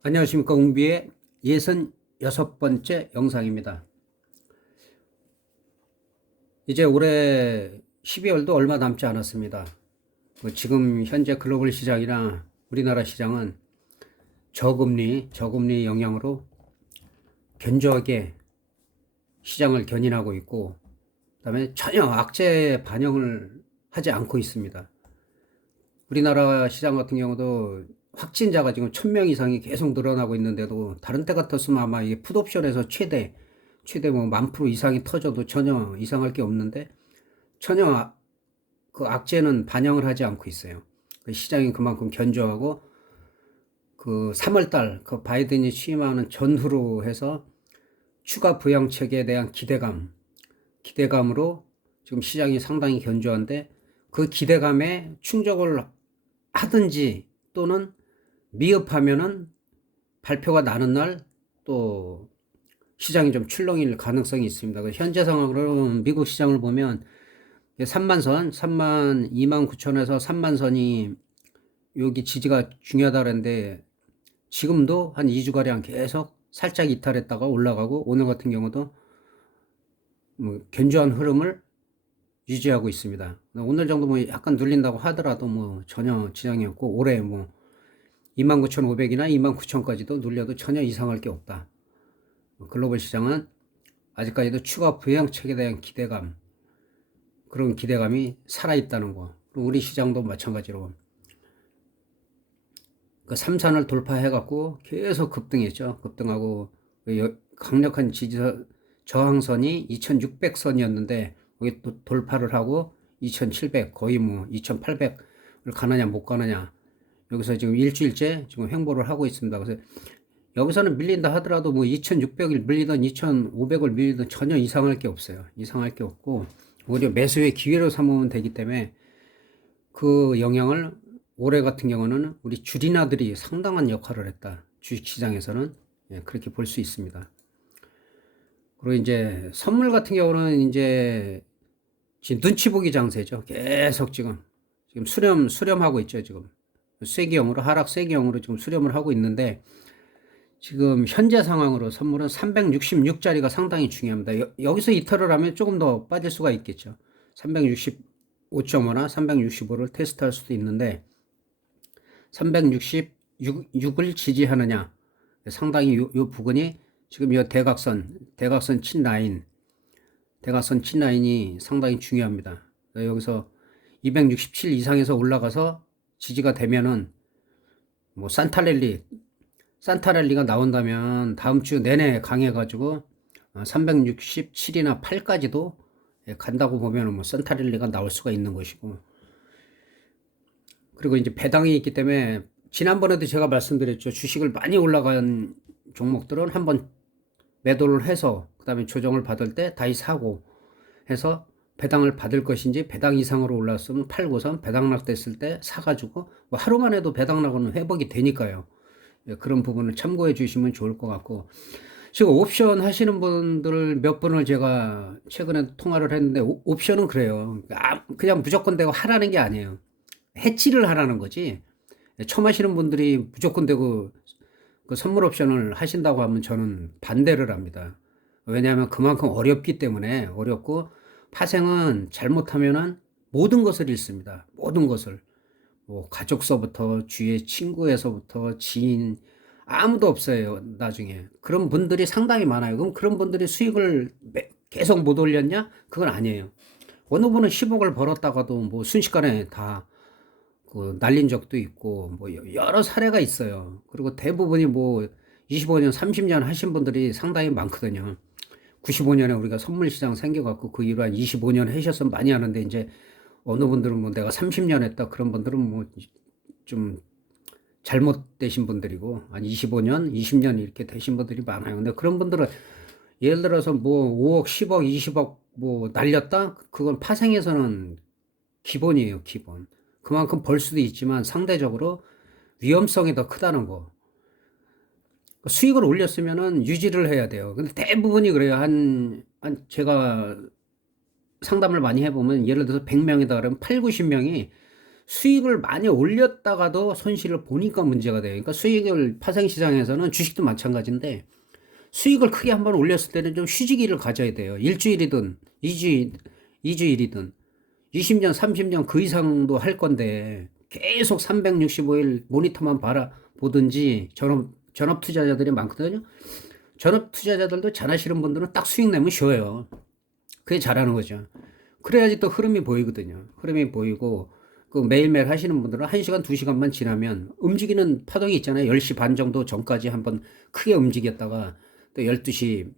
안녕하십니까. 웅비의 66번째 영상입니다. 이제 올해 12월도 얼마 남지 않았습니다. 지금 현재 글로벌 시장이나 우리나라 시장은 저금리 영향으로 견조하게 시장을 견인하고 있고, 그다음에 전혀 악재 반영을 하지 않고 있습니다. 우리나라 시장 같은 경우도 확진자가 지금 1000명 이상이 계속 늘어나고 있는데도 다른 때 같았으면 아마 이게 풋옵션에서 최대 뭐 10,000% 이상이 터져도 전혀 이상할 게 없는데 전혀 그 악재는 반영을 하지 않고 있어요. 시장이 그만큼 견조하고 그 3월달 그 바이든이 취임하는 전후로 해서 추가 부양책에 대한 기대감으로 지금 시장이 상당히 견조한데 그 기대감에 충족을 하든지 또는 미흡하면은 발표가 나는 날 또 시장이 좀 출렁일 가능성이 있습니다. 현재 상황으로는 미국 시장을 보면 3만선, 29,000에서 3만선이 여기 지지가 중요하다 그랬는데 지금도 한 2주가량 계속 살짝 이탈했다가 올라가고 오늘 같은 경우도 뭐 견조한 흐름을 유지하고 있습니다. 오늘 정도 뭐 약간 눌린다고 하더라도 뭐 전혀 지장이 없고 올해 뭐 29,500이나 29,000까지도 눌려도 전혀 이상할 게 없다. 글로벌 시장은 아직까지도 추가 부양책에 대한 그런 기대감이 살아있다는 거. 그리고 우리 시장도 마찬가지로 그 3산을 돌파해갖고 계속 급등했죠. 급등하고 강력한 저항선이 2,600선이었는데 거기 또 돌파를 하고 2,700 거의 뭐 2,800을 가느냐 못 가느냐 여기서 지금 일주일째 지금 횡보를 하고 있습니다. 그래서 여기서는 밀린다 하더라도 뭐 2,600을 밀리든 2,500을 밀리든 전혀 이상할 게 없어요. 이상할 게 없고 오히려 매수의 기회로 삼으면 되기 때문에 그 영향을 올해 같은 경우는 우리 주리나들이 상당한 역할을 했다. 주식시장에서는 그렇게 볼 수 있습니다. 그리고 이제 선물 같은 경우는 이제 지금 눈치 보기 장세죠. 계속 지금 수렴하고 있죠. 지금 쐐기형으로 하락 쐐기형으로 지금 수렴을 하고 있는데 지금 현재 상황으로 선물은 366짜리가 상당히 중요합니다. 여기서 이탈을 하면 조금 더 빠질 수가 있겠죠. 365.5나 365를 테스트할 수도 있는데 366을 지지하느냐 상당히 요 부분이 지금 이 대각선 친 라인이 상당히 중요합니다. 여기서 267 이상에서 올라가서 지지가 되면은 뭐 산타랠리가 나온다면 다음 주 내내 강해가지고 367이나 8까지도 간다고 보면 뭐 산타랠리가 나올 수가 있는 것이고, 그리고 이제 배당이 있기 때문에 지난번에도 제가 말씀드렸죠. 주식을 많이 올라간 종목들은 한번 매도를 해서 그다음에 조정을 받을 때 다시 사고 해서 배당을 받을 것인지 배당 이상으로 올랐으면 팔고선 배당락 됐을 때 사가지고 뭐 하루만 해도 배당락은 회복이 되니까요. 그런 부분을 참고해 주시면 좋을 것 같고, 지금 옵션 하시는 분들 몇 분을 제가 최근에 통화를 했는데 옵션은 그래요. 그냥 무조건 되고 하라는 게 아니에요. 해치를 하라는 거지. 처음 하시는 분들이 무조건 되고 그 선물 옵션을 하신다고 하면 저는 반대를 합니다. 왜냐하면 그만큼 어렵기 때문에 어렵고 파생은 잘못하면은 모든 것을 잃습니다. 모든 것을. 뭐 가족서부터 주위의 친구에서부터 지인 아무도 없어요. 나중에 그런 분들이 상당히 많아요. 그럼 그런 분들이 수익을 계속 못 올렸냐? 그건 아니에요. 어느 분은 10억을 벌었다가도 뭐 순식간에 다 그 날린 적도 있고 뭐 여러 사례가 있어요. 그리고 대부분이 뭐 25년, 30년 하신 분들이 상당히 많거든요. 95년에 우리가 선물 시장 생겨갖고 그 이후로 한 25년 하셨으면 많이 하는데 이제 어느 분들은 뭐 내가 30년 했다 그런 분들은 뭐 좀 잘못되신 분들이고 한 25년, 20년 이렇게 되신 분들이 많아요. 근데 그런 분들은 예를 들어서 뭐 5억, 10억, 20억 뭐 날렸다? 그건 파생에서는 기본이에요, 기본. 그만큼 벌 수도 있지만 상대적으로 위험성이 더 크다는 거. 수익을 올렸으면은 유지를 해야 돼요. 근데 대부분이 그래요. 제가 상담을 많이 해보면 예를 들어서 100명이다 그러면 8, 90명이 수익을 많이 올렸다가도 손실을 보니까 문제가 돼요. 그러니까 수익을 파생시장에서는 주식도 마찬가지인데 수익을 크게 한번 올렸을 때는 좀 휴지기를 가져야 돼요. 일주일이든 이주일이든 20년, 30년 그 이상도 할 건데 계속 365일 모니터만 보든지 전업 투자자들이 많거든요. 전업 투자자들도 잘하시는 분들은 딱 수익 내면 쉬워요. 그게 잘하는 거죠. 그래야지 또 흐름이 보이거든요. 흐름이 보이고 그 매일매일 하시는 분들은 1시간, 2시간만 지나면 움직이는 파동이 있잖아요. 10시 반 정도 전까지 한번 크게 움직였다가 또 12시나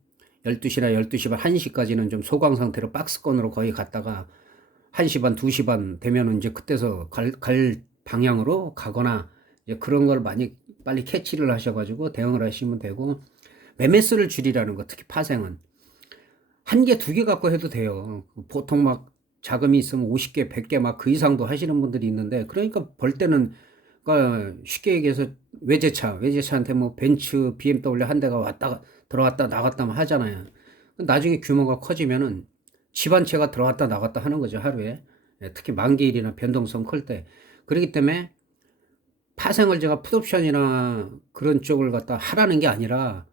12시 반, 1시까지는 좀 소강 상태로 박스권으로 거의 갔다가 1시 반, 2시 반 되면은 이제 그때서 갈 방향으로 가거나 이제 그런 걸 많이 빨리 캐치를 하셔가지고 대응을 하시면 되고 매매수를 줄이라는 거, 특히 파생은. 한 개, 두 개 갖고 해도 돼요. 보통 막 자금이 있으면 50개, 100개 막 그 이상도 하시는 분들이 있는데, 그러니까 벌 때는, 그러니까 쉽게 얘기해서 외제차한테 뭐 벤츠, BMW 한 대가 들어왔다 나갔다 하잖아요. 나중에 규모가 커지면은 집 한 채가 들어왔다 나갔다 하는 거죠, 하루에. 예, 특히 만기일이나 변동성 클 때. 그렇기 때문에 파생을 제가 풋옵션이나 그런 쪽을 갖다 하라는 게 아니라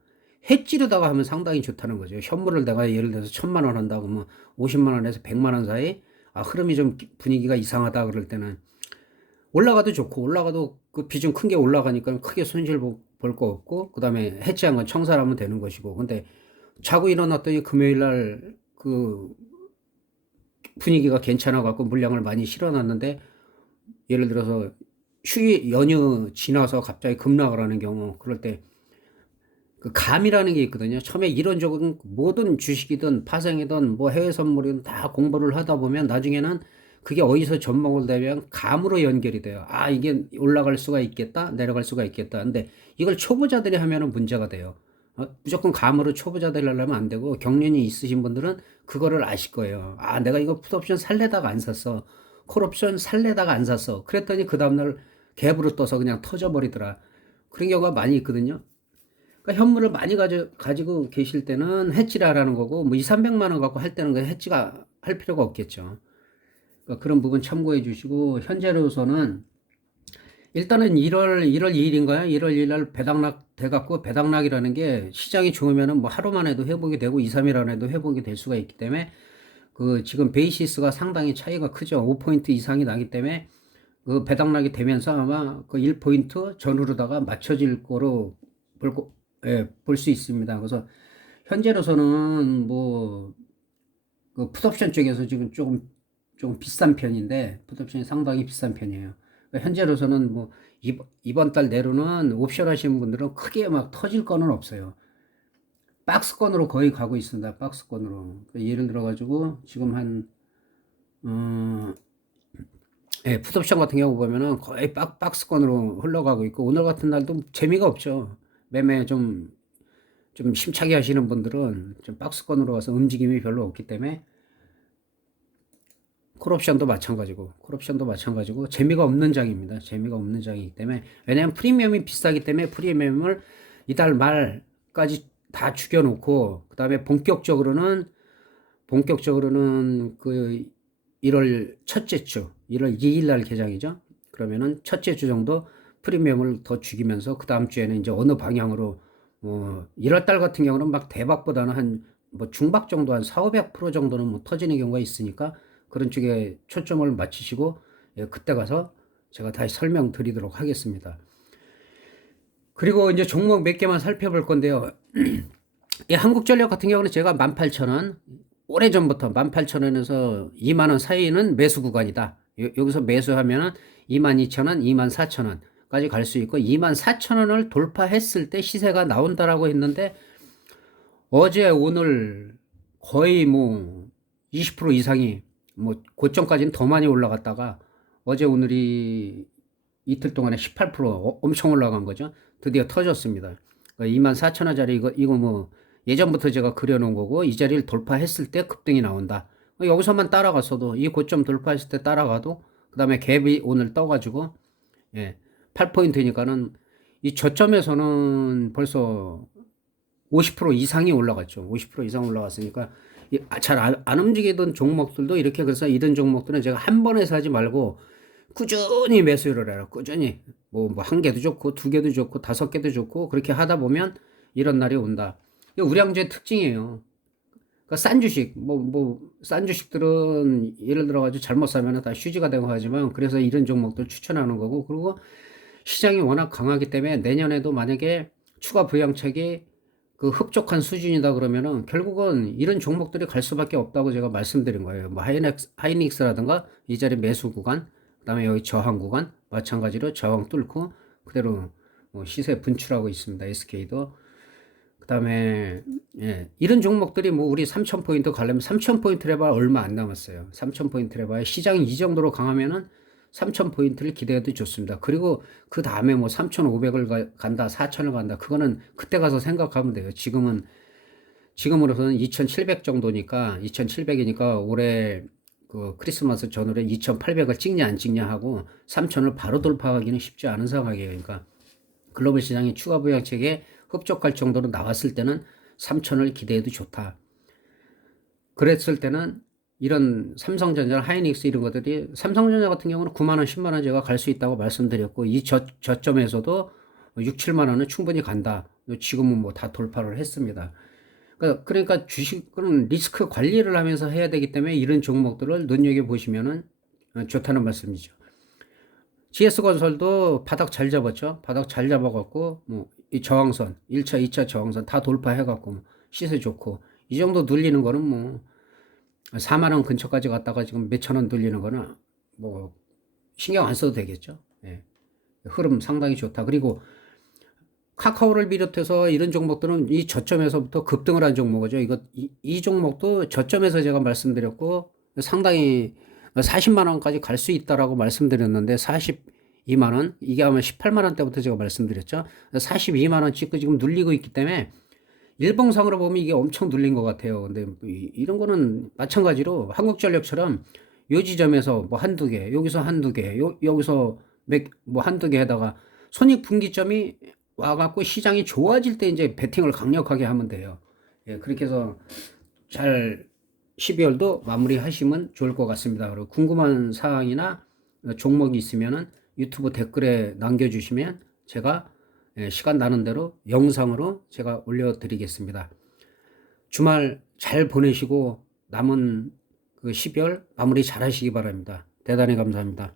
해지르다가 하면 상당히 좋다는 거죠. 현물을 내가 예를 들어서 1,000만 원 한다고 뭐 50만 원에서 100만 원 사이 흐름이 좀 분위기가 이상하다 그럴 때는 올라가도 좋고 올라가도 그 비중 큰 게 올라가니까 크게 손실 볼 거 없고 그다음에 해지한 건 청산하면 되는 것이고 근데 자고 일어났더니 금요일 날 그 분위기가 괜찮아 갖고 물량을 많이 실어놨는데 예를 들어서 연휴 지나서 갑자기 급락을 하는 경우 그럴 때 그 감이라는 게 있거든요. 처음에 이론적인 모든 주식이든 파생이든 뭐 해외 선물이든 다 공부를 하다 보면 나중에는 그게 어디서 접목을 되면 감으로 연결이 돼요. 아, 이게 올라갈 수가 있겠다, 내려갈 수가 있겠다. 근데 이걸 초보자들이 하면은 문제가 돼요. 무조건 감으로 초보자들이 하려면 안 되고 경륜이 있으신 분들은 그거를 아실 거예요. 아, 내가 이거 풋옵션 살래다가 안 샀어. 콜옵션 살래다가 안 샀어. 그랬더니 그 다음날 갭으로 떠서 그냥 터져버리더라. 그런 경우가 많이 있거든요. 그러니까 현물을 많이 가지고 계실 때는 해지라라는 거고, 뭐 2, 300만 원 갖고 할 때는 그 해지가 할 필요가 없겠죠. 그러니까 그런 부분 참고해 주시고, 현재로서는 일단은 1월 2일인가요? 1월 2일 날 배당락 돼갖고, 배당락이라는 게 시장이 좋으면은 뭐 하루만 해도 회복이 되고, 2, 3일 안에도 회복이 될 수가 있기 때문에, 그 지금 베이시스가 상당히 차이가 크죠. 5포인트 이상이 나기 때문에, 그 배당락이 되면서 아마 그 1포인트 전후로다가 맞춰질 거로 볼 수 있습니다. 그래서 현재로서는 뭐 그 풋옵션 쪽에서 지금 조금 비싼 편인데 풋옵션이 상당히 비싼 편이에요. 그러니까 현재로서는 뭐 이번 달 내로는 옵션 하시는 분들은 크게 막 터질 거는 없어요. 박스권으로 거의 가고 있습니다. 박스권으로. 그러니까 예를 들어 가지고 지금 풋옵션 같은 경우 보면은 거의 박스권으로 흘러가고 있고 오늘 같은 날도 재미가 없죠. 매매 좀 심차게 하시는 분들은 좀 박스권으로 가서 움직임이 별로 없기 때문에 콜옵션도 마찬가지고 재미가 없는 장입니다. 재미가 없는 장이기 때문에 왜냐하면 프리미엄이 비싸기 때문에 프리미엄을 이달 말까지 다 죽여놓고 그 다음에 본격적으로는 그 1월 첫째 주 1월 2일 날 개장이죠. 그러면은 첫째 주 정도 프리미엄을 더 죽이면서 그 다음 주에는 이제 어느 방향으로 1월 달 같은 경우는 막 대박보다는 한 뭐 중박 정도 한 4, 500% 정도는 뭐 터지는 경우가 있으니까 그런 쪽에 초점을 맞추시고 예, 그때 가서 제가 다시 설명드리도록 하겠습니다. 그리고 이제 종목 몇 개만 살펴볼 건데요. 이 한국전력 같은 경우는 제가 18,000원 오래전부터 18,000원에서 2만원 사이는 매수 구간이다. 여기서 매수하면은 22,000원, 24,000원까지 갈 수 있고 24,000원을 돌파했을 때 시세가 나온다라고 했는데 어제 오늘 거의 뭐 20% 이상이 뭐 고점까지는 더 많이 올라갔다가 어제 오늘이 이틀 동안에 18% 엄청 올라간 거죠. 드디어 터졌습니다. 24,000원짜리 이거 뭐 예전부터 제가 그려놓은 거고 이 자리를 돌파했을 때 급등이 나온다. 여기서만 따라갔어도 이 고점 돌파했을 때 따라가도 그 다음에 갭이 오늘 떠가지고 예, 8포인트니까는 이 저점에서는 벌써 50% 이상이 올라갔죠. 50% 이상 올라갔으니까 잘 안 움직이던 종목들도 이렇게 그래서 이런 종목들은 제가 한 번에 사지 말고 꾸준히 매수를 해라. 꾸준히. 뭐 한 개도 좋고, 두 개도 좋고, 다섯 개도 좋고, 그렇게 하다 보면 이런 날이 온다. 이게 우량주의 특징이에요. 그러니까 싼 주식, 싼 주식들은 예를 들어가지고 잘못 사면 다 휴지가 되고 하지만, 그래서 이런 종목들 추천하는 거고, 그리고 시장이 워낙 강하기 때문에 내년에도 만약에 추가 부양책이 그 흡족한 수준이다 그러면은 결국은 이런 종목들이 갈 수밖에 없다고 제가 말씀드린 거예요. 뭐 하이닉스라든가 이 자리 매수 구간, 그다음에 여기 저항 구간 마찬가지로 저항 뚫고 그대로 뭐 시세 분출하고 있습니다. SK도. 그다음에 이런 종목들이 뭐 우리 3,000포인트 가려면 3,000포인트 해봐야 얼마 안 남았어요. 3,000포인트 해봐야 시장이 이 정도로 강하면은 3,000포인트를 기대해도 좋습니다. 그리고 그 다음에 뭐 3,500을 간다, 4,000을 간다. 그거는 그때 가서 생각하면 돼요. 지금으로서는 2,700 정도니까, 2,700이니까 올해 그 크리스마스 전후에 2,800을 찍냐 안 찍냐 하고 3,000을 바로 돌파하기는 쉽지 않은 상황이에요. 그러니까 글로벌 시장이 추가 부양책에 흡족할 정도로 나왔을 때는 3,000을 기대해도 좋다. 그랬을 때는 이런 삼성전자, 하이닉스 이런 것들이 삼성전자 같은 경우는 9만 원, 10만 원 제가 갈 수 있다고 말씀드렸고 이 저점에서도 6, 7만 원은 충분히 간다. 지금은 뭐 다 돌파를 했습니다. 그러니까 주식은 리스크 관리를 하면서 해야 되기 때문에 이런 종목들을 눈여겨보시면은 좋다는 말씀이죠. GS건설도 바닥 잘 잡았죠. 바닥 잘 잡아갖고 뭐 이 저항선 1차, 2차 저항선 다 돌파해갖고 뭐 시세 좋고 이 정도 눌리는 거는 뭐 4만 원 근처까지 갔다가 지금 몇천 원 눌리는 거는 뭐 신경 안 써도 되겠죠. 예. 흐름 상당히 좋다. 그리고 카카오를 비롯해서 이런 종목들은 이 저점에서부터 급등을 한 종목이죠. 이 종목도 저점에서 제가 말씀드렸고 상당히 40만 원까지 갈 수 있다라고 말씀드렸는데 42만 원, 이게 아마 18만 원 때부터 제가 말씀드렸죠. 42만 원 찍고 지금 눌리고 있기 때문에 일봉상으로 보면 이게 엄청 눌린 것 같아요. 근데 이런 거는 마찬가지로 한국전력처럼 요 지점에서 뭐 한두 개, 여기서 한두 개, 여기서 뭐 한두 개 하다가 손익분기점이 와갖고 시장이 좋아질 때 이제 베팅을 강력하게 하면 돼요. 예, 그렇게 해서 잘 12월도 마무리 하시면 좋을 것 같습니다. 그리고 궁금한 사항이나 종목이 있으면은 유튜브 댓글에 남겨주시면 제가 시간 나는 대로 영상으로 제가 올려드리겠습니다. 주말 잘 보내시고 남은 그 12월 마무리 잘 하시기 바랍니다. 대단히 감사합니다.